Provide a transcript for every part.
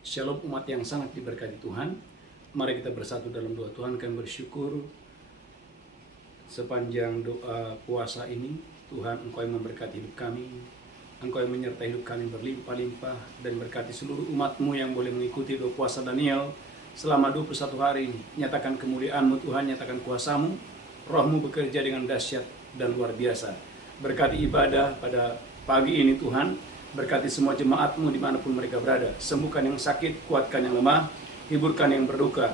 Shalom umat yang sangat diberkati Tuhan. Mari kita bersatu dalam doa Tuhan. Kami bersyukur sepanjang doa puasa ini, Tuhan Engkau yang memberkati hidup kami, Engkau yang menyertai hidup kami berlimpah-limpah, dan berkati seluruh umat-Mu yang boleh mengikuti doa puasa Daniel selama 21 hari ini. Nyatakan kemuliaan-Mu Tuhan, nyatakan kuasa-Mu, Roh-Mu bekerja dengan dahsyat dan luar biasa. Berkati ibadah pada pagi ini Tuhan. Berkati semua jemaat-Mu dimanapun mereka berada. Sembuhkan yang sakit, kuatkan yang lemah, hiburkan yang berduka,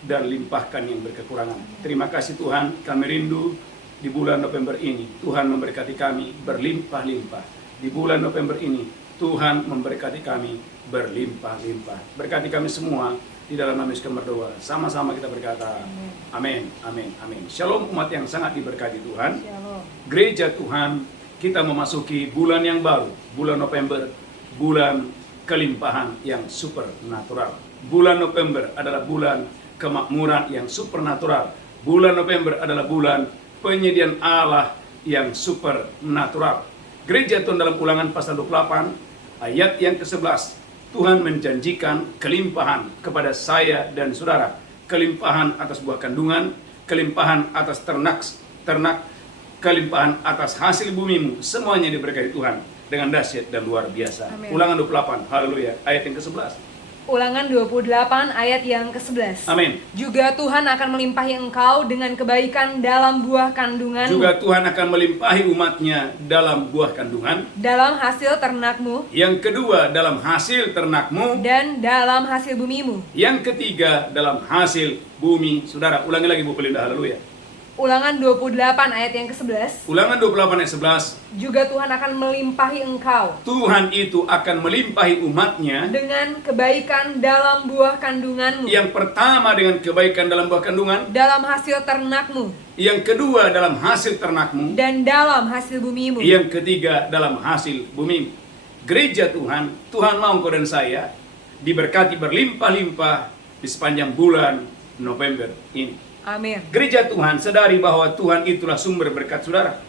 dan limpahkan yang berkekurangan. Terima kasih Tuhan, kami rindu di bulan November ini Tuhan memberkati kami berlimpah-limpah. Di bulan November ini Tuhan memberkati kami berlimpah-limpah. Berkati kami semua di dalam nama Yesus kami berdoa. Sama-sama kita berkata amin, amin, amin. Shalom umat yang sangat diberkati Tuhan. Shalom. Gereja Tuhan, kita memasuki bulan yang baru, bulan November, bulan kelimpahan yang supernatural. Bulan November adalah bulan kemakmuran yang supernatural. Bulan November adalah bulan penyediaan Allah yang supernatural. Gereja Tuhan dalam Ulangan pasal 28 ayat yang ke-11, Tuhan menjanjikan kelimpahan kepada saya dan saudara. Kelimpahan atas buah kandungan, kelimpahan atas ternak, kelimpahan atas hasil bumimu, semuanya diberkati Tuhan dengan dahsyat dan luar biasa. Amin. Ulangan 28, haleluya, ayat yang ke-11. Ulangan 28 ayat yang ke-11. Amin. Juga Tuhan akan melimpahi engkau dengan kebaikan dalam buah kandunganmu, Juga Tuhan akan melimpahi umatnya dalam buah kandungan. dalam hasil ternakmu, Yang kedua, dalam hasil ternakmu. dan dalam hasil bumimu. Yang ketiga, dalam hasil bumi. Saudara, ulangi lagi Bu Pelinda, haleluya. Ulangan 28 ayat yang ke-11. Ulangan 28 ayat 11. Juga Tuhan akan melimpahi engkau Tuhan itu akan melimpahi umatnya. dengan kebaikan dalam buah kandunganmu, Yang pertama dengan kebaikan dalam buah kandungan. dalam hasil ternakmu, Yang kedua dalam hasil ternakmu. dan dalam hasil bumimu. Yang ketiga dalam hasil bumi. Gereja Tuhan, Tuhan mau engkau dan saya diberkati berlimpah-limpah di sepanjang bulan November ini. Amin. Gereja Tuhan, sadari bahwa Tuhan itulah sumber berkat saudara.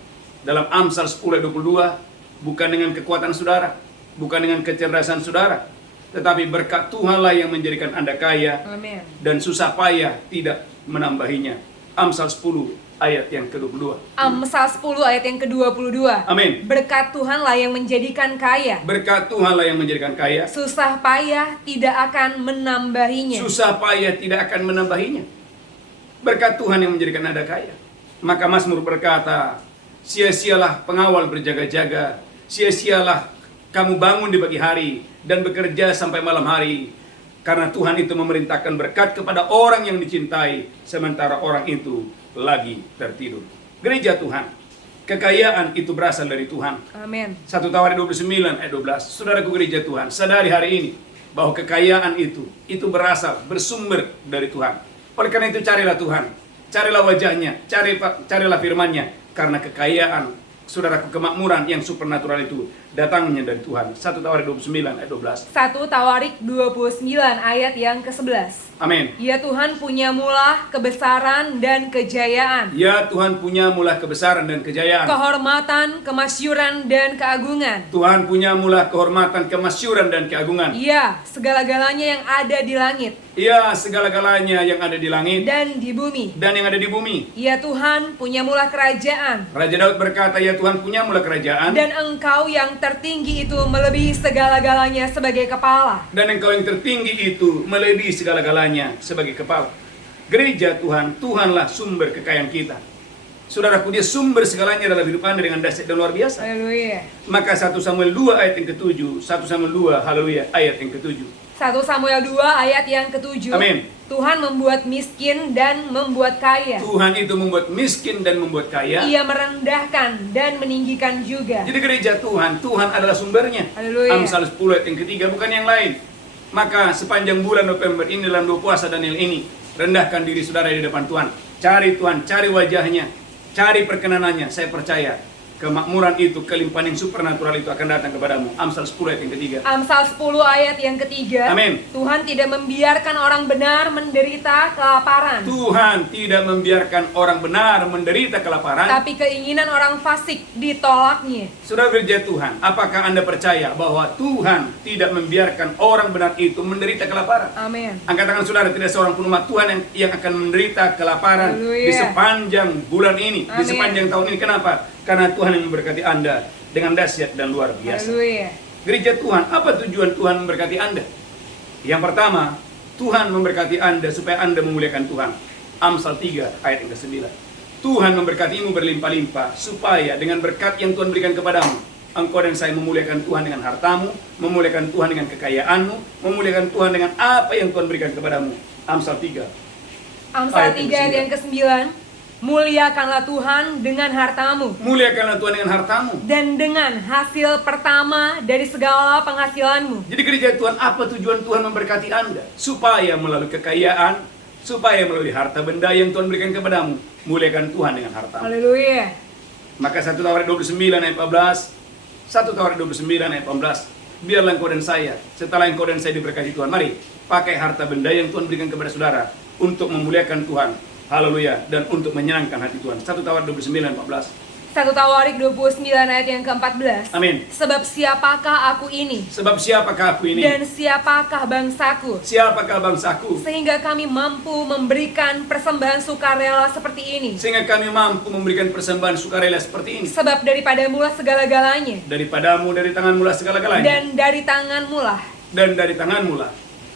Dalam Amsal 10 ayat 22, bukan dengan kekuatan saudara, bukan dengan kecerdasan saudara, tetapi berkat Tuhanlah yang menjadikan Anda kaya, Amin. dan susah payah tidak menambahinya. Amsal 10 ayat yang ke-22. Amsal 10 ayat yang ke-22. Amin. Berkat Tuhanlah yang menjadikan kaya, Berkat Tuhanlah yang menjadikan kaya, susah payah tidak akan menambahinya. susah payah tidak akan menambahinya. Berkat Tuhan yang menjadikan Anda kaya. Maka Mazmur berkata, sia-sialah pengawal berjaga-jaga, sia-sialah kamu bangun di pagi hari dan bekerja sampai malam hari, karena Tuhan itu memerintahkan berkat kepada orang yang dicintai, sementara orang itu lagi tertidur. Gereja Tuhan, kekayaan itu berasal dari Tuhan. Amin. 1 Tawarik 29 ayat 12. Saudaraku gereja Tuhan, sadari hari ini bahwa kekayaan itu berasal, bersumber dari Tuhan. Oleh karena itu carilah Tuhan, carilah wajahnya, carilah firman-Nya, karena kekayaan, saudaraku, kemakmuran yang supernatural itu datangnya dari Tuhan. 1 Tawarik 29 ayat 12. 1 Tawarik 29 ayat yang ke-11. Amin. Ya Tuhan punya mula kebesaran dan kejayaan, Ya Tuhan punya mula kebesaran dan kejayaan. kehormatan, kemasyuran, dan keagungan. Tuhan punya mula kehormatan, kemasyuran, dan keagungan. Ya, segala-galanya yang ada di langit Ya segala-galanya yang ada di langit dan di bumi. dan yang ada di bumi. Ya Tuhan punya mula kerajaan, Raja Daud berkata, ya Tuhan punya mula kerajaan, dan engkau yang tertinggi itu melebihi segala-galanya sebagai kepala. dan engkau yang tertinggi itu melebihi segala-galanya sebagai kepala. Gereja Tuhan, Tuhanlah sumber kekayaan kita. Saudaraku, dia sumber segalanya dalam hidup Anda dengan dahsyat dan luar biasa. Haleluya. Maka 1 Samuel 2 ayat yang ke-7, 1 Samuel 2, haleluya, ayat yang ke-7. 1 Samuel 2 ayat yang ke-7. Amin. Tuhan membuat miskin dan membuat kaya. Tuhan itu membuat miskin dan membuat kaya. Ia merendahkan dan meninggikan juga. Jadi gereja Tuhan, Tuhan adalah sumbernya. Haleluya. Amsal 10 ayat yang ketiga, bukan yang lain. Maka sepanjang bulan November ini dalam doa puasa Daniel ini, rendahkan diri saudara di depan Tuhan. Cari Tuhan, cari wajahnya, cari perkenanannya. Saya percaya kemakmuran itu, kelimpahan yang supernatural itu akan datang kepadamu. Amsal 10 ayat yang ketiga. Amsal 10 ayat yang ketiga. Amin. Tuhan tidak membiarkan orang benar menderita kelaparan. Tuhan tidak membiarkan orang benar menderita kelaparan. Tapi keinginan orang fasik ditolaknya. Saudara gereja Tuhan, apakah Anda percaya bahwa Tuhan tidak membiarkan orang benar itu menderita kelaparan? Amin. Angkat tangan saudara, tidak seorang pun umat Tuhan yang akan menderita kelaparan Haleluya. di sepanjang bulan ini, di Amin. sepanjang tahun ini. Kenapa? Karena Tuhan yang memberkati Anda dengan dahsyat dan luar biasa. Haleluya. Gereja Tuhan, apa tujuan Tuhan memberkati Anda? Yang pertama, Tuhan memberkati Anda supaya Anda memuliakan Tuhan. Amsal 3 ayat yang ke-9. Tuhan memberkatimu berlimpah-limpah supaya dengan berkat yang Tuhan berikan kepadamu, engkau dan saya memuliakan Tuhan dengan hartamu, memuliakan Tuhan dengan kekayaanmu, memuliakan Tuhan dengan apa yang Tuhan berikan kepadamu. Amsal 3. Amsal Ayat yang 3 ayat yang ke-9. Muliakanlah Tuhan dengan hartamu Muliakanlah Tuhan dengan hartamu. dan dengan hasil pertama dari segala penghasilanmu. Jadi gereja Tuhan, apa tujuan Tuhan memberkati Anda? Supaya melalui kekayaan, supaya melalui harta benda yang Tuhan berikan kepadamu, muliakan Tuhan dengan hartamu. Haleluya. Maka 1 Tawarik 29 ayat 14, 1 Tawarik 29 ayat 14, biarlah engkau dan saya, setelah engkau dan saya diberkati Tuhan, mari pakai harta benda yang Tuhan berikan kepada saudara untuk memuliakan Tuhan. Haleluya, dan untuk menyenangkan hati Tuhan. 1 Tawarik 29 14. 1 Tawarik 29 ayat yang ke-14. Amin. Sebab siapakah aku ini? Sebab siapakah aku ini? Dan siapakah bangsaku? Siapakah bangsaku? Sehingga kami mampu memberikan persembahan sukarela seperti ini. Sehingga kami mampu memberikan persembahan sukarela seperti ini. Sebab daripadamulah segala-galanya. Daripadamu, dari tanganmu lah segala-galanya. Dan dari tanganmulah Dan dari tanganmu lah.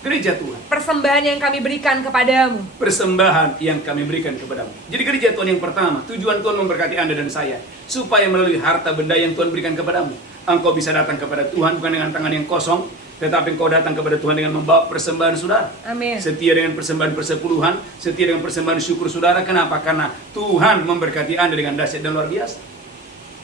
Gereja Tuhan, persembahan yang kami berikan kepadamu. persembahan yang kami berikan kepadamu. Jadi gereja Tuhan yang pertama, tujuan Tuhan memberkati Anda dan saya, supaya melalui harta benda yang Tuhan berikan kepadamu, engkau bisa datang kepada Tuhan bukan dengan tangan yang kosong, tetapi engkau datang kepada Tuhan dengan membawa persembahan saudara. Amin. Setia dengan persembahan persepuluhan, setia dengan persembahan syukur saudara. Kenapa? Karena Tuhan memberkati Anda dengan dahsyat dan luar biasa.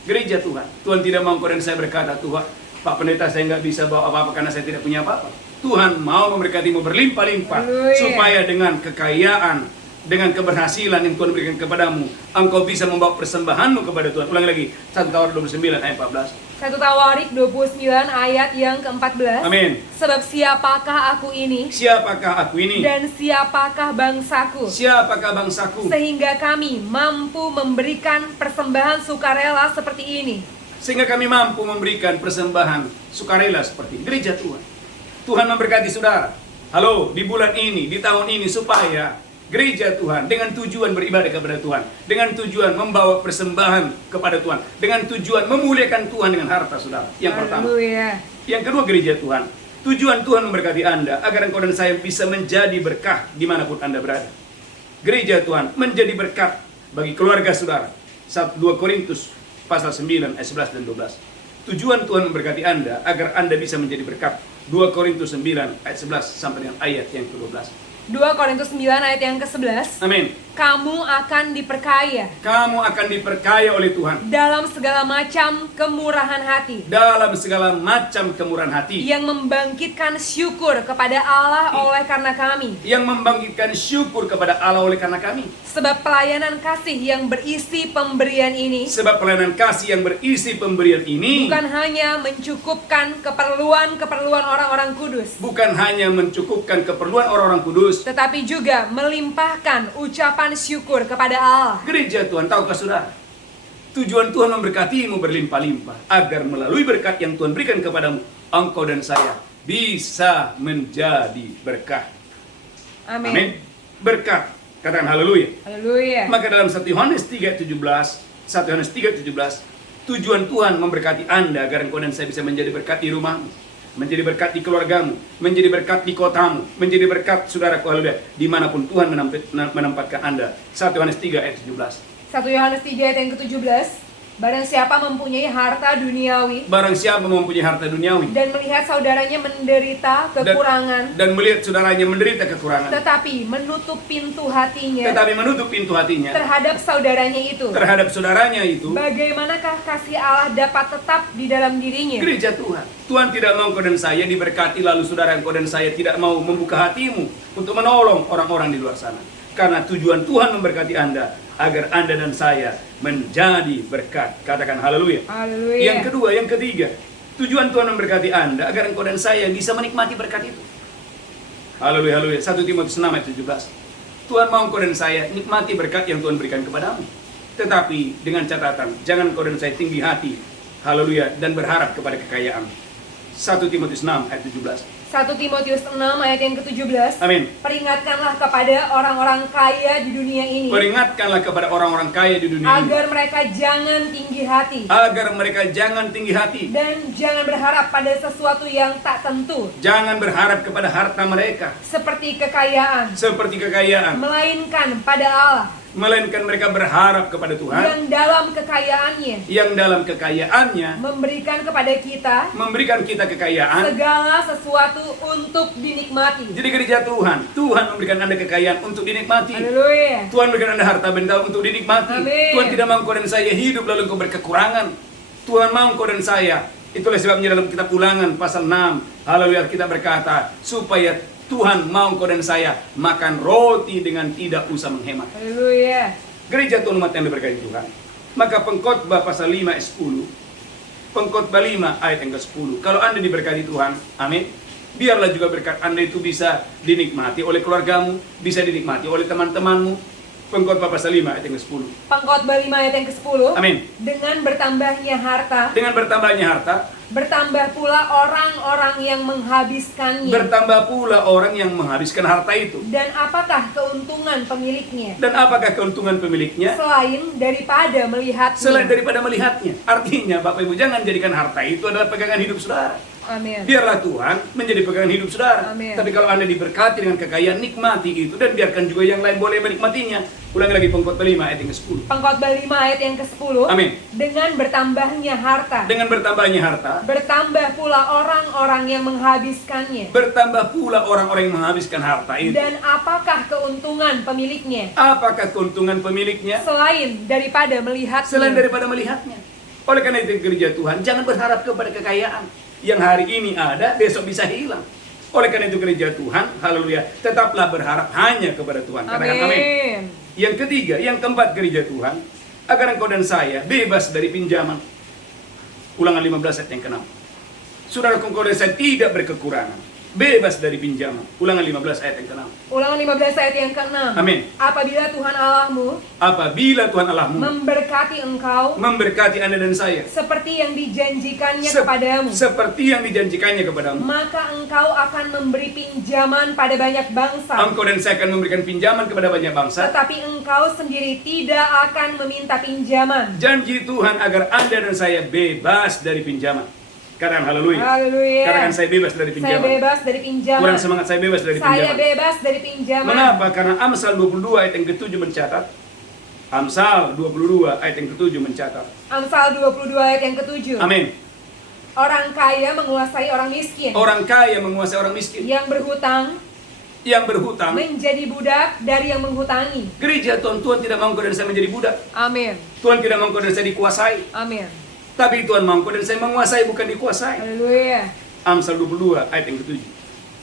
Gereja Tuhan, Tuhan tidak mau engkau dan saya berkata, Tuhan, Pak Pendeta, saya nggak bisa bawa apa-apa karena saya tidak punya apa-apa. Tuhan mau memberkatimu berlimpah-limpah, Haleluya. supaya dengan kekayaan, dengan keberhasilan yang Tuhan berikan kepadamu, engkau bisa membawa persembahanmu kepada Tuhan. Ulang lagi, 1 Tawarik 29 ayat 14. 1 Tawarik 29 ayat yang ke-14. Amin. Sebab siapakah aku ini? Siapakah aku ini? Dan siapakah bangsaku? Siapakah bangsaku? Sehingga kami mampu memberikan persembahan sukarela seperti ini. Sehingga kami mampu memberikan persembahan sukarela seperti ini. Gereja Tuhan, Tuhan memberkati saudara. Halo, di bulan ini, di tahun ini, supaya gereja Tuhan dengan tujuan beribadah kepada Tuhan, dengan tujuan membawa persembahan kepada Tuhan, dengan tujuan memuliakan Tuhan dengan harta saudara. Yang pertama. Haleluya. Yang kedua, gereja Tuhan, tujuan Tuhan memberkati Anda agar engkau dan saya bisa menjadi berkah dimanapun Anda berada. Gereja Tuhan menjadi berkat bagi keluarga saudara. 2 Korintus pasal 9 ayat 11 dan 12. Tujuan Tuhan memberkati Anda agar Anda bisa menjadi berkat. 2 Korintus 9 ayat 11 sampai dengan ayat yang ke-12. 2 Korintus 9 ayat yang ke-11. Amin. Kamu akan diperkaya Kamu akan diperkaya oleh Tuhan dalam segala macam kemurahan hati, dalam segala macam kemurahan hati, yang membangkitkan syukur kepada Allah oleh karena kami. yang membangkitkan syukur kepada Allah oleh karena kami. Sebab pelayanan kasih yang berisi pemberian ini Sebab pelayanan kasih yang berisi pemberian ini bukan hanya mencukupkan keperluan orang-orang kudus, bukan hanya mencukupkan keperluan orang-orang kudus, tetapi juga melimpahkan ucapan syukur kepada Allah. Gereja Tuhan, tahukah saudara? Tujuan Tuhan memberkatimu berlimpah-limpah agar melalui berkat yang Tuhan berikan kepadamu, engkau dan saya bisa menjadi berkah. Amin. Amin. Berkat. Katakan haleluya. Haleluya. Maka dalam 1 Yohanes 3:17, 1 Yohanes 3:17, tujuan Tuhan memberkati Anda agar engkau dan saya bisa menjadi berkat di rumahmu, menjadi berkat di keluargamu, menjadi berkat di kotamu, menjadi berkat saudaraku haleluya, dimanapun Tuhan menempatkan Anda. 1 Yohanes 3 ayat 17. 1 Yohanes 3 ayat yang ke-17. Barang siapa mempunyai harta duniawi Barang siapa mempunyai harta duniawi dan melihat saudaranya menderita kekurangan, dan melihat saudaranya menderita kekurangan, tetapi menutup pintu hatinya menutup pintu hatinya terhadap saudaranya itu, bagaimanakah kasih Allah dapat tetap di dalam dirinya? Gereja Tuhan, Tuhan tidak mau kau dan saya diberkati lalu saudara kau dan saya tidak mau membuka hatimu untuk menolong orang-orang di luar sana. Karena tujuan Tuhan memberkati Anda agar Anda dan saya menjadi berkat. Katakan haleluya. Haleluya. Yang kedua, yang ketiga, tujuan Tuhan memberkati Anda agar engkau dan saya bisa menikmati berkat itu. Haleluya, haleluya. 1 Timotius 6 ayat 17. Tuhan mau engkau dan saya nikmati berkat yang Tuhan berikan kepadamu. Tetapi dengan catatan, jangan engkau dan saya tinggi hati, haleluya, dan berharap kepada kekayaan. 1 Timotius 6 ayat 17. 1 Timotius 6 ayat yang ke-17. Amin. Peringatkanlah kepada orang-orang kaya di dunia ini. Peringatkanlah kepada orang-orang kaya di dunia ini. Agar mereka jangan tinggi hati. Agar mereka jangan tinggi hati. Dan jangan berharap pada sesuatu yang tak tentu. Jangan berharap kepada harta mereka. Seperti kekayaan. Seperti kekayaan. Melainkan pada Allah. Melainkan mereka berharap kepada Tuhan. Yang dalam kekayaannya. Yang dalam kekayaannya. Memberikan kita kekayaan. Segala sesuatu untuk dinikmati. Jadi gereja Tuhan memberikan Anda kekayaan untuk dinikmati. Haleluya. Tuhan memberikan Anda harta benda untuk dinikmati. Amin. Tuhan tidak mau engkau dan saya hidup lalu engkau berkekurangan. Tuhan mau engkau dan saya. Itulah sebabnya dalam kitab Ulangan pasal 6, haleluya, kita berkata supaya Tuhan mau engkau dan saya makan roti dengan tidak usah menghemat. Haleluya. Gereja Tuhan umat yang diberkati Tuhan. Maka Pengkhotbah pasal 5 ayat 10. Pengkhotbah 5 ayat yang ke-10. Kalau Anda diberkati Tuhan, amin. Biarlah juga berkat Anda itu bisa dinikmati oleh keluargamu, bisa dinikmati oleh teman-temanmu. Pengkhotbah pasal 5 ayat yang ke-10. Pengkhotbah 5 ayat yang ke-10. Amin. Dengan bertambahnya harta. Dengan bertambahnya harta. Bertambah pula orang-orang yang menghabiskannya. Bertambah pula orang yang menghabiskan harta itu. Dan apakah keuntungan pemiliknya? Dan apakah keuntungan pemiliknya? Selain daripada melihatnya. Selain daripada melihatnya. Artinya Bapak Ibu jangan jadikan harta itu adalah pegangan hidup saudara. Amin. Biarlah Tuhan menjadi pegangan hidup saudara. Amin. Tapi kalau Anda diberkati dengan kekayaan, nikmati itu dan biarkan juga yang lain boleh menikmatinya. Ulangi lagi Pengkhotbah 5 ayat yang ke-10. Pengkhotbah 5 ayat yang ke-10. Amin. Dengan bertambahnya harta. Dengan bertambahnya harta. Bertambah pula orang-orang yang menghabiskannya. Bertambah pula orang-orang yang menghabiskan harta itu. Dan apakah keuntungan pemiliknya? Apakah keuntungan pemiliknya? Selain daripada melihatnya. Selain daripada melihatnya. Oleh karena itu gereja Tuhan, jangan berharap kepada kekayaan yang hari ini ada, besok bisa hilang. Oleh karena itu gereja Tuhan, haleluya, tetaplah berharap hanya kepada Tuhan. Katakan amin. Yang ketiga, yang keempat gereja Tuhan, agar engkau dan saya bebas dari pinjaman. Ulangan 15 ayat yang ke-6. Saudara engkau dan saya tidak berkekurangan. Bebas dari pinjaman. Ulangan 15 ayat yang ke-6. Ulangan 15 ayat yang ke-6. Amin. Apabila Tuhan Allahmu. Apabila Tuhan Allahmu. Memberkati engkau. Memberkati Anda dan saya. Seperti yang dijanjikannya kepadamu. Seperti yang dijanjikannya kepadamu. Maka engkau akan memberi pinjaman pada banyak bangsa. Engkau dan saya akan memberikan pinjaman kepada banyak bangsa. Tetapi engkau sendiri tidak akan meminta pinjaman. Janji Tuhan agar Anda dan saya bebas dari pinjaman. Katakan haleluya. Haleluya. Katakan saya bebas dari pinjaman. Saya bebas dari pinjaman. Kurang semangat, saya bebas dari pinjaman. Saya bebas dari pinjaman. Mengapa? Karena Amsal 22 ayat yang ke-7 mencatat. Amsal 22 ayat yang ke-7 mencatat. Amsal 22 ayat yang ke-7. Amin. Orang kaya menguasai orang miskin. Orang kaya menguasai orang miskin. Yang berhutang menjadi budak dari yang menghutangi. Gereja Tuhan tidak mau engkau dan saya menjadi budak. Amin. Tuhan tidak mau engkau dan saya dikuasai. Amin. Tapi Tuhan mau engkau dan saya menguasai, bukan dikuasai. Haleluya. Amsal 22 ayat yang ke-7.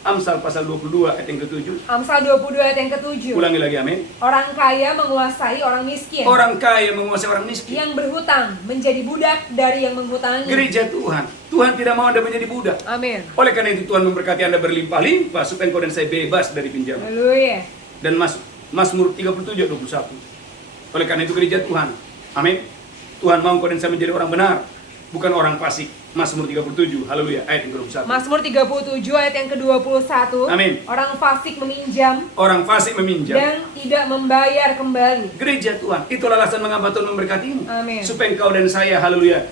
Amsal pasal 22 ayat yang ke-7. Amsal 22 ayat yang ke-7. Ulangi lagi, amin. Orang kaya menguasai orang miskin. Orang kaya menguasai orang miskin. Yang berhutang menjadi budak dari yang menghutangi. Gereja Tuhan tidak mau Anda menjadi budak. Amin. Oleh karena itu Tuhan memberkati Anda berlimpah-limpah supaya engkau dan saya bebas dari pinjaman. Haleluya. Dan Mazmur 37 ayat 21. Oleh karena itu gereja Tuhan, amin. Tuhan mau engkau dan saya menjadi orang benar, bukan orang fasik. Mazmur 37, haleluya, ayat yang ke-21. Mazmur 37 ayat yang ke-21. Amin. Orang fasik meminjam. Orang fasik meminjam. Dan tidak membayar kembali. Gereja Tuhan, itulah alasan mengapa Tuhan memberkatimu. Amin. Supaya engkau dan saya, haleluya,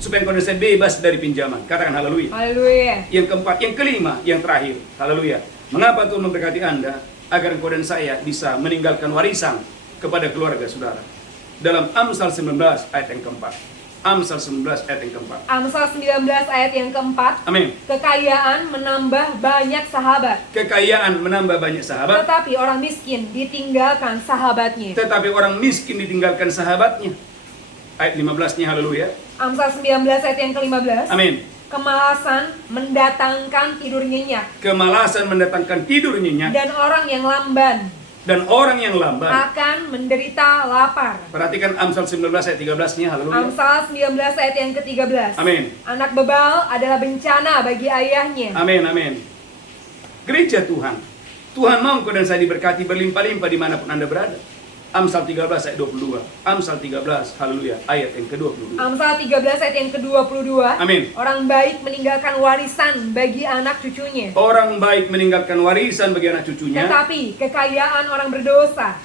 supaya engkau dan saya bebas dari pinjaman. Katakan haleluya. Haleluya. Yang keempat, yang kelima, yang terakhir, haleluya. Mengapa Tuhan memberkati Anda? Agar engkau dan saya bisa meninggalkan warisan kepada keluarga saudara. Dalam Amsal 19 ayat yang keempat. Amsal 19 ayat yang keempat. Amsal 19 ayat yang keempat. Amin. Kekayaan menambah banyak sahabat. Kekayaan menambah banyak sahabat. Tetapi orang miskin ditinggalkan sahabatnya. Tetapi orang miskin ditinggalkan sahabatnya. Ayat 15-nya, haleluya. Amsal 19 ayat yang ke-15. Amin. Kemalasan mendatangkan tidur nyenyak. Kemalasan mendatangkan tidur nyenyak. Dan orang yang lamban Dan orang yang lamban akan menderita lapar. Perhatikan Amsal 19 ayat 13-nya. Haleluya. Amsal 19 ayat yang ke-13. Amin. Anak bebal adalah bencana bagi ayahnya. Amin, amin. Gereja Tuhan, Tuhan mau engkau dan saya diberkati berlimpah-limpah dimanapun Anda berada. Amsal 13 ayat 22. Amsal 13, haleluya, ayat yang ke-22. Amsal 13 ayat yang ke-22. Amin. Orang baik meninggalkan warisan bagi anak cucunya. Orang baik meninggalkan warisan bagi anak cucunya. Tetapi kekayaan orang berdosa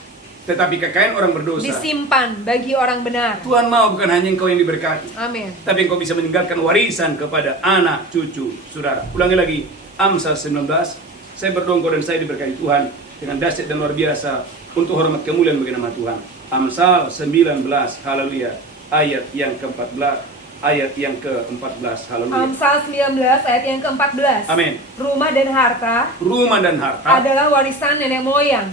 disimpan bagi orang benar. Tuhan mau bukan hanya engkau yang diberkati, Amin. tapi engkau bisa meninggalkan warisan kepada anak cucu saudara. Ulangi lagi, Amsal 19. Saya berdoa engkau dan saya diberkati Tuhan dengan dahsyat dan luar biasa untuk hormat kemuliaan bagi nama Tuhan. Amsal 19, haleluya, ayat yang ke-14, ayat yang ke-14, haleluya. Amsal 19 ayat yang ke-14. Amin. Rumah dan harta adalah warisan nenek moyang.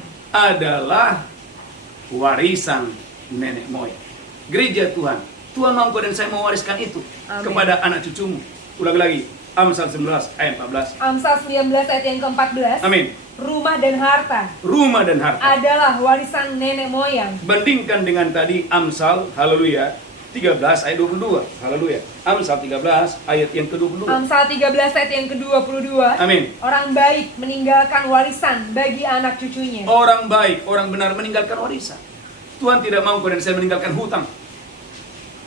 Nenek moyang. Gereja Tuhan, Tuhan mau engkau dan saya mewariskan itu. Amin. Kepada anak cucumu. Ulang lagi, Amsal 19 ayat 14. Amsal 19 ayat yang ke-14. Amin. Rumah dan harta adalah warisan nenek moyang. Bandingkan dengan tadi Amsal, haleluya, 13 ayat 22. Haleluya. Amsal 13 ayat yang ke-22. Amsal 13 ayat yang ke-22. Amin. Orang baik meninggalkan warisan bagi anak cucunya. Orang baik, orang benar meninggalkan warisan. Tuhan tidak mau engkau dan saya meninggalkan hutang.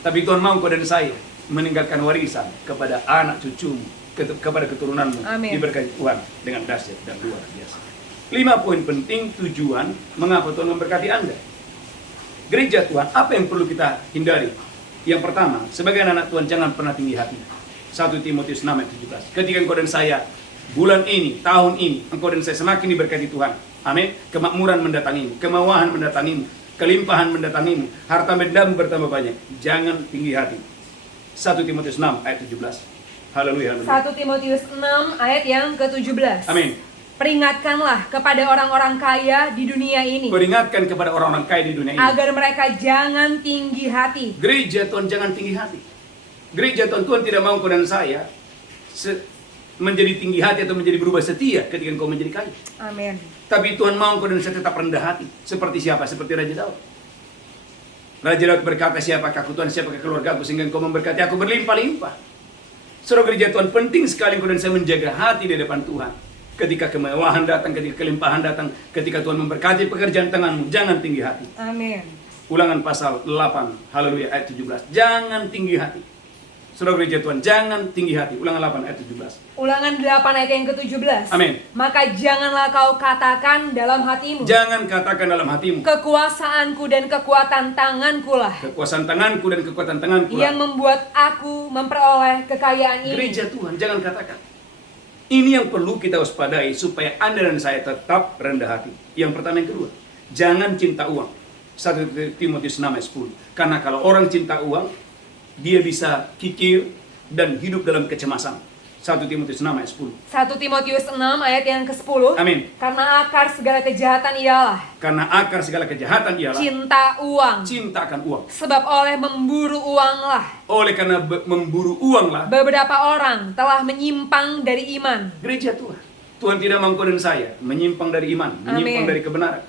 Tapi Tuhan mau engkau dan saya meninggalkan warisan kepada anak cucumu, kepada keturunanmu. Amin. Diberkati Tuhan dengan dahsyat dan luar biasa. 5 poin penting tujuan mengapa Tuhan memberkati Anda. Gereja Tuhan, apa yang perlu kita hindari? Yang pertama, sebagai anak Tuhan jangan pernah tinggi hati. 1 Timotius 6 ayat 17. Ketika engkau dan saya bulan ini, tahun ini, engkau dan saya semakin diberkati Tuhan. Amin. Kemakmuran mendatangimu, kemewahan mendatangimu, kelimpahan mendatangimu, harta bendamu bertambah banyak. Jangan tinggi hati. 1 Timotius 6 ayat 17. Haleluya. 1 Timotius 6 ayat yang ke-17. Amin. Peringatkanlah kepada orang-orang kaya di dunia ini. Peringatkan kepada orang-orang kaya di dunia ini. Agar mereka jangan tinggi hati. Gereja Tuhan jangan tinggi hati. Gereja Tuhan tidak mau engkau dan saya menjadi tinggi hati atau menjadi berubah setia ketika engkau menjadi kaya. Amin. Tapi Tuhan mau engkau dan saya tetap rendah hati. Seperti siapa? Seperti Raja Daud. Raja Daud berkata, siapakah aku Tuhan, siapakah keluarga aku sehingga engkau memberkati aku berlimpah-limpah. Saudara, gereja Tuhan penting sekali engkau dan saya menjaga hati di depan Tuhan. Ketika kemewahan datang, ketika kelimpahan datang, ketika Tuhan memberkati pekerjaan tanganmu, jangan tinggi hati. Amin. Ulangan pasal 8, haleluya, ayat 17. Jangan tinggi hati. Saudara gereja Tuhan, jangan tinggi hati. Ulangan 8 ayat 17. Ulangan 8 ayat yang ke-17. Amin. Maka janganlah kau katakan dalam hatimu. Jangan katakan dalam hatimu. Kekuasaanku dan kekuatan tanganku lah. Kekuasaan tanganku dan kekuatan tanganku lah. Yang membuat aku memperoleh kekayaan ini. Gereja Tuhan, jangan katakan. Ini yang perlu kita waspadai supaya Anda dan saya tetap rendah hati. Yang pertama, yang kedua, jangan cinta uang. 1 Timotius 6 ayat 10. Karena kalau orang cinta uang, dia bisa kikir dan hidup dalam kecemasan. 1 Timotius 6 ayat 10. 1 Timotius 6 ayat yang ke-10. Amin. Karena akar segala kejahatan ialah. Karena akar segala kejahatan ialah cinta uang. Cinta akan uang. Sebab oleh memburu uanglah. Oleh karena memburu uanglah. Beberapa orang telah menyimpang dari iman. Gereja Tuhan. Tuhan tidak mau engkau dan saya menyimpang dari iman, menyimpang dari kebenaran.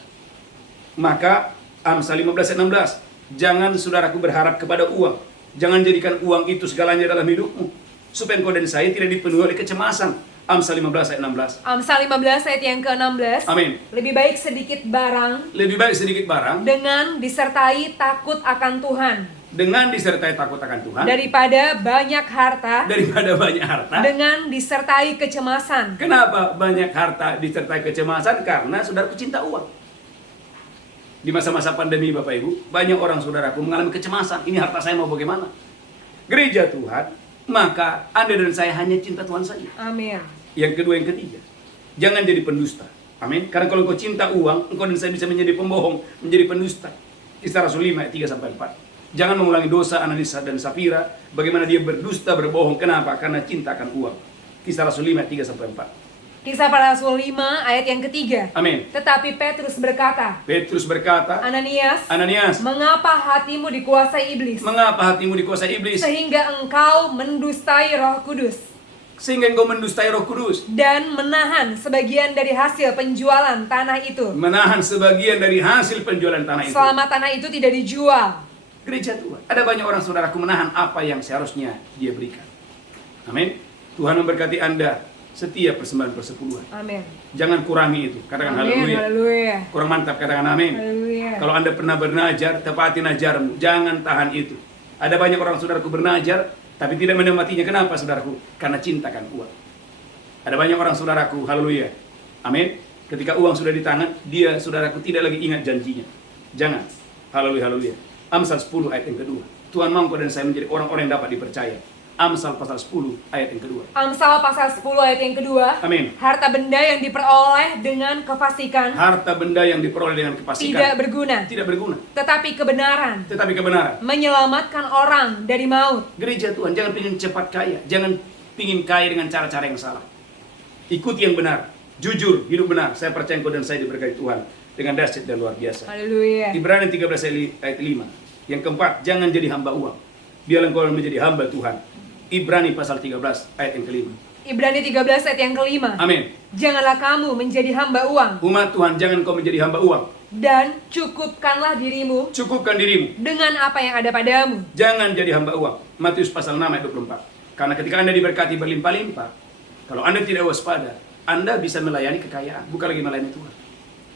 Maka Amsal 15 ayat 16. Jangan saudaraku berharap kepada uang. Jangan jadikan uang itu segalanya dalam hidupmu. Supaya engkau dan saya tidak dipenuhi oleh kecemasan. Amsal 15 ayat 16. Amsal 15 ayat yang ke-16. Amin. Lebih baik sedikit barang. Lebih baik sedikit barang. Dengan disertai takut akan Tuhan. Dengan disertai takut akan Tuhan. Daripada banyak harta. Daripada banyak harta. Dengan disertai kecemasan. Kenapa banyak harta disertai kecemasan? Karena saudaraku cinta uang. Di masa-masa pandemi Bapak Ibu, banyak orang saudaraku mengalami kecemasan. Ini harta saya mau bagaimana? Gereja Tuhan, maka Anda dan saya hanya cinta Tuhan saja. Amin. Yang kedua, yang ketiga, jangan jadi pendusta. Amin. Karena kalau engkau cinta uang, engkau dan saya bisa menjadi pembohong, menjadi pendusta. Kisah Rasul 5 ayat 3-4. Jangan mengulangi dosa Ananias dan Safira. Bagaimana dia berdusta, berbohong. Kenapa? Karena cinta akan uang. Kisah Rasul 5 ayat 3-4. Kisah para Rasul 5 ayat yang ketiga. Amin. Tetapi Petrus berkata, Ananias, mengapa hatimu dikuasai iblis? Mengapa hatimu dikuasai iblis? Sehingga engkau mendustai Roh Kudus. Sehingga engkau mendustai Roh Kudus. Dan menahan sebagian dari hasil penjualan tanah itu. Menahan sebagian dari hasil penjualan tanah itu. Selama tanah itu tidak dijual. Gereja Tuhan. Ada banyak orang saudaraku menahan apa yang seharusnya dia berikan. Amin. Tuhan memberkati Anda setiap persembahan persepuluhan. Amin. Jangan kurangi itu. Katakan Amin. haleluya. Haleluya. Kurang mantap, katakan amin. Haleluya. Kalau Anda pernah bernajar, tepati najarmu. Jangan tahan itu. Ada banyak orang saudaraku bernajar, tapi tidak menikmatinya. Kenapa saudaraku? Karena cintakan uang. Ada banyak orang saudaraku, haleluya. Amin. Ketika uang sudah di tangan, dia saudaraku tidak lagi ingat janjinya. Jangan. Haleluya, haleluya. Amsal 10 ayat yang kedua. Tuhan mau kau dan saya menjadi orang-orang yang dapat dipercaya. Amsal pasal 10 ayat yang kedua. Amsal pasal 10 ayat yang kedua. Amin. Harta benda yang diperoleh dengan kefasikan. Harta benda yang diperoleh dengan kefasikan. Tidak berguna. Tidak berguna. Tetapi kebenaran. Tetapi kebenaran. Menyelamatkan orang dari maut. Gereja Tuhan, jangan pingin cepat kaya. Jangan pingin kaya dengan cara-cara yang salah. Ikuti yang benar. Jujur, hidup benar. Saya percaya engkau dan saya diberkati Tuhan dengan dahsyat dan luar biasa. Haleluya. Ibrani 13 ayat 5. Yang keempat, jangan jadi hamba uang. Biarlah engkau menjadi hamba Tuhan. Ibrani pasal 13 ayat yang kelima. Ibrani 13 ayat yang kelima. Amin. Janganlah kamu menjadi hamba uang. Umat Tuhan, jangan kau menjadi hamba uang. Dan cukupkanlah dirimu Cukupkan dirimu. dengan apa yang ada padamu. Jangan jadi hamba uang. Matius pasal 6 ayat 24. Karena ketika Anda diberkati berlimpah-limpah, kalau Anda tidak waspada, Anda bisa melayani kekayaan, bukan lagi melayani Tuhan.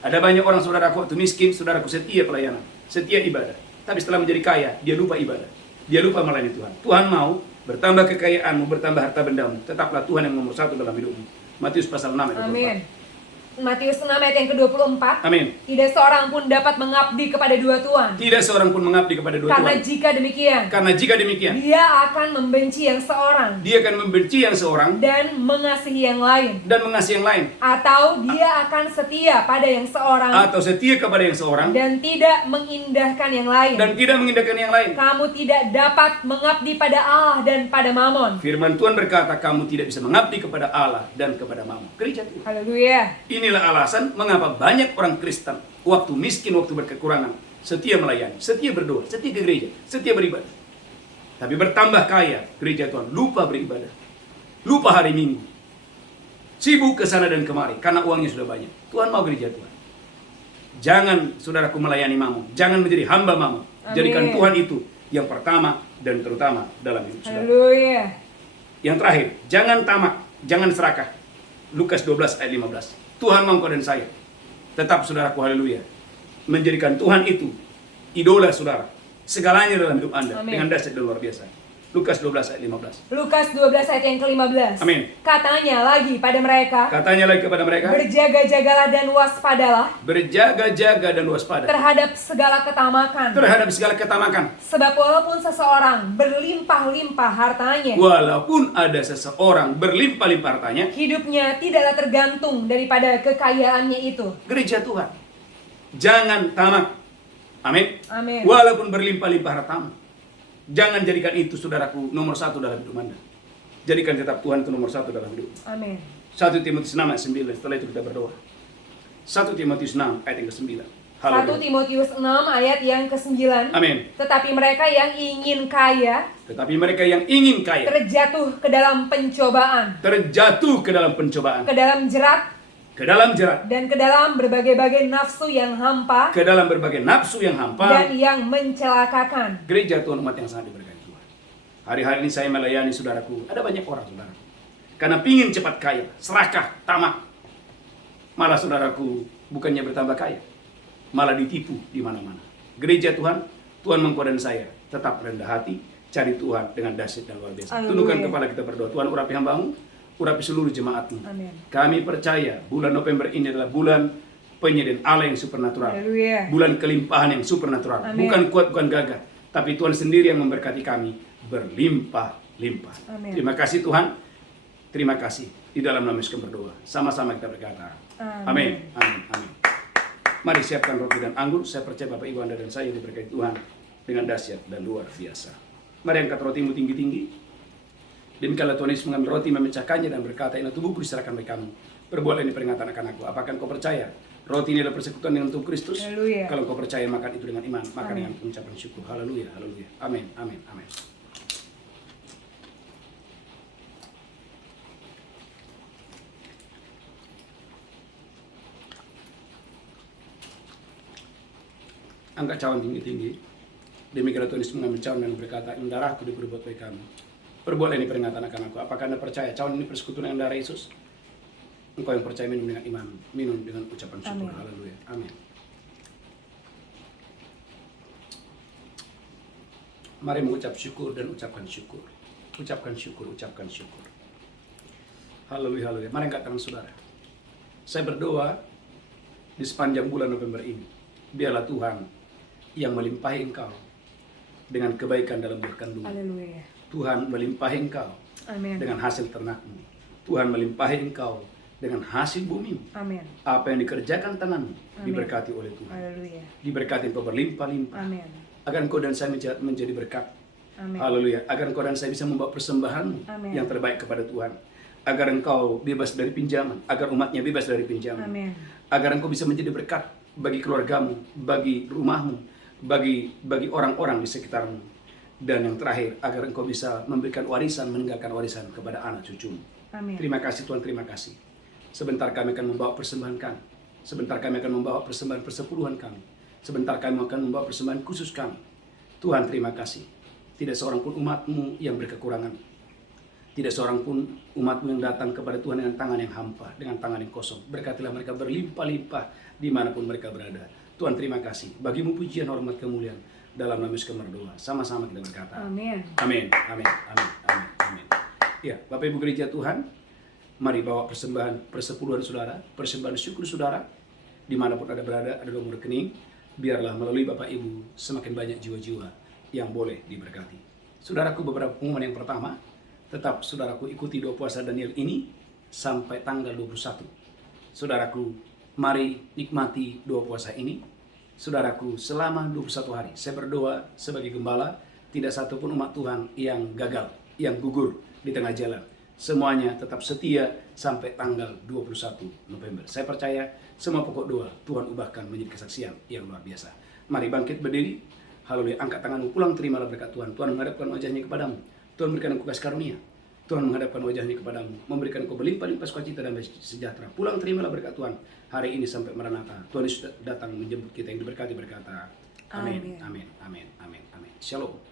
Ada banyak orang saudaraku waktu miskin, saudaraku setia pelayanan, setia ibadah. Tapi setelah menjadi kaya, dia lupa ibadah. Dia lupa melayani Tuhan. Tuhan mau bertambah kekayaanmu, bertambah harta bendamu. Tetaplah Tuhan yang nomor 1 dalam hidupmu. Matius pasal 6 ayat 24. Amin. Matius 6 ayat yang ke-24. Amin. Tidak seorang pun dapat mengabdi kepada dua tuan. Tidak seorang pun mengabdi kepada dua Karena Tuhan. jika demikian, dia akan membenci yang seorang dia akan membenci yang seorang dan mengasihi yang lain. dan mengasihi yang lain. Atau dia akan setia pada yang seorang Atau setia kepada yang seorang dan tidak mengindahkan yang lain. dan tidak mengindahkan yang lain. Kamu tidak dapat mengabdi pada Allah dan pada Mamon. Firman Tuhan berkata, kamu tidak bisa mengabdi kepada Allah dan kepada Mammon. Gereja Tuhan. Haleluya. Inilah alasan mengapa banyak orang Kristen waktu miskin, waktu berkekurangan, setia melayani, setia berdoa, setia ke gereja, setia beribadah. Tapi bertambah kaya, gereja Tuhan lupa beribadah, lupa hari Minggu, sibuk ke sana dan kemari karena uangnya sudah banyak. Tuhan mau gereja Tuhan. Jangan saudaraku melayani Mammon, jangan menjadi hamba Mammon. Jadikan Tuhan itu yang pertama dan terutama dalam hidup saudara. Haleluya. Yang terakhir, jangan tamak, jangan serakah. Lukas 12 ayat 15. Tuhan mau kau dan saya tetap saudaraku, haleluya, menjadikan Tuhan itu idola saudara, segalanya dalam hidup Anda. Amin. Dengan dahsyat dan luar biasa. Lukas 12 ayat 15. Lukas 12 ayat yang ke-15. Amin. Katanya lagi pada mereka, Katanya lagi kepada mereka, berjaga-jagalah dan waspadalah berjaga-jaga dan waspada terhadap segala ketamakan. terhadap segala ketamakan. Sebab walaupun seseorang berlimpah-limpah hartanya, Walaupun ada seseorang berlimpah-limpah hartanya, hidupnya tidaklah tergantung daripada kekayaannya itu. gereja Tuhan, jangan tamak. Amin. Amin. Walaupun berlimpah-limpah hartamu, jangan jadikan itu saudaraku nomor 1 dalam hidup Anda. Jadikan tetap Tuhan itu nomor 1 dalam hidup. Amin. 1 Timotius 6 ayat 9. Setelah itu kita berdoa. 1 Timotius 6 ayat yang ke-9. 1 Timotius 6 ayat yang ke-9. Amin. Tetapi mereka yang ingin kaya Tetapi mereka yang ingin kaya terjatuh ke dalam pencobaan, terjatuh ke dalam pencobaan, ke dalam jerat, ke dalam jerat, dan ke dalam berbagai-bagai nafsu yang hampa ke dalam berbagai nafsu yang dan hampa. yang mencelakakan. Gereja Tuhan, umat yang sangat diberkati Tuhan. Hari-hari ini saya melayani saudaraku. Ada banyak orang saudaraku, karena pingin cepat kaya, serakah, tamak. Malah saudaraku bukannya bertambah kaya, malah ditipu di mana-mana. Gereja Tuhan, Tuhan mengkau dan saya tetap rendah hati, cari Tuhan dengan dahsyat dan luar biasa. Haleluya. Tundukkan kepala kita berdoa. Tuhan, urapi hambamu, urapi seluruh jemaatmu. Amin. Kami percaya bulan November ini adalah bulan penyediaan Allah yang supernatural. Haleluya. Bulan kelimpahan yang supernatural. Amin. Bukan kuat, bukan gagah, tapi Tuhan sendiri yang memberkati kami berlimpah-limpah. Amin. Terima kasih Tuhan. Terima kasih. Di dalam nama Yesus kami berdoa. Sama-sama kita berkata. Amin. Amin. Amin. Mari siapkan roti dan anggur. Saya percaya Bapak Ibu Anda dan saya diberkati Tuhan dengan dahsyat dan luar biasa. Mari angkat rotimu tinggi-tinggi. Demikianlah Tuhan Yesus mengambil roti, memecahkannya dan berkata, "Inilah tubuhku diserahkan bagi kamu. Perbuatlah ini peringatan akan aku." Apakah kau percaya? Roti ini adalah persekutuan dengan tubuh Kristus. Haleluya. Kalau kau percaya, makan itu dengan iman, makan Amin. dengan pengucapan syukur. Haleluya, haleluya. Amin, amin, amin. Angkat cawan tinggi-tinggi. Demikianlah Tuhan Yesus mengambil cawan dan berkata, ini darahku diberi buat kamu. Perbuatlah ini peringatan akan aku. Apakah Anda percaya cawan ini persekutuan dengan darah Yesus? Engkau yang percaya minum dengan iman, minum dengan ucapan syukur. Haleluya. Amin. Mari mengucap syukur dan ucapkan syukur. Ucapkan syukur, ucapkan syukur. Haleluya, haleluya. Mari angkat tangan saudara. Saya berdoa di sepanjang bulan November ini, biarlah Tuhan yang melimpahi engkau dengan kebaikan dalam berkandungan. Haleluya. Tuhan melimpahi engkau Amin. dengan hasil ternakmu. Tuhan melimpahi engkau dengan hasil bumi. Amin. Apa yang dikerjakan tanganmu Amin. diberkati oleh Tuhan. Haleluya. Diberkati engkau berlimpah-limpah. Amin. Agar engkau dan saya menjadi berkat. Amin. Haleluya. Agar engkau dan saya bisa membawa persembahanmu Amin. yang terbaik kepada Tuhan. Agar engkau bebas dari pinjaman. Agar umatnya bebas dari pinjaman. Amin. Agar engkau bisa menjadi berkat bagi keluargamu, bagi rumahmu, bagi orang-orang di sekitarmu. Dan yang terakhir, agar engkau bisa memberikan warisan, meninggalkan warisan kepada anak cucumu. Amin. Terima kasih Tuhan, terima kasih. Sebentar kami akan membawa persembahan kami. Sebentar kami akan membawa persembahan persepuluhan kami. Sebentar kami akan membawa persembahan khusus kami. Tuhan, terima kasih. Tidak seorang pun umatmu yang berkekurangan. Tidak seorang pun umatmu yang datang kepada Tuhan dengan tangan yang hampa, dengan tangan yang kosong. Berkatilah mereka berlimpah-limpah dimanapun mereka berada. Tuhan, terima kasih. Bagimu pujian, hormat, kemuliaan. Dalam nama Yesus kami berdoa. Sama-sama kita berkata. Amin. Amin. Amin. Amin. Amin. Amin. Ya, Bapak Ibu Gereja Tuhan, mari bawa persembahan persepuluhan saudara, persembahan syukur saudara, dimanapun ada berada, ada nomor rekening. Biarlah melalui Bapak Ibu semakin banyak jiwa-jiwa yang boleh diberkati. Saudaraku, beberapa pengumuman yang pertama, tetap saudaraku ikuti doa puasa Daniel ini sampai tanggal 21. Saudaraku, mari nikmati doa puasa ini. Saudaraku, selama 21 hari, saya berdoa sebagai gembala, tidak satupun umat Tuhan yang gagal, yang gugur di tengah jalan. Semuanya tetap setia sampai tanggal 21 November. Saya percaya semua pokok doa Tuhan ubahkan menjadi kesaksian yang luar biasa. Mari bangkit berdiri. Haleluya, angkat tanganmu, pulang terimalah berkat Tuhan. Tuhan menghadapkan wajahnya kepadamu. Tuhan memberikan engkau kasih karunia. Tuhan menghadapkan wajahnya kepadamu, memberikan engkau berlimpah-limpah sukacita dan sejahtera. Pulang terimalah berkat Tuhan hari ini sampai Maranatha. Tuhan Yesus datang menjemput kita yang diberkati berkata, amin, amin, amin, amin, amin. Shalom.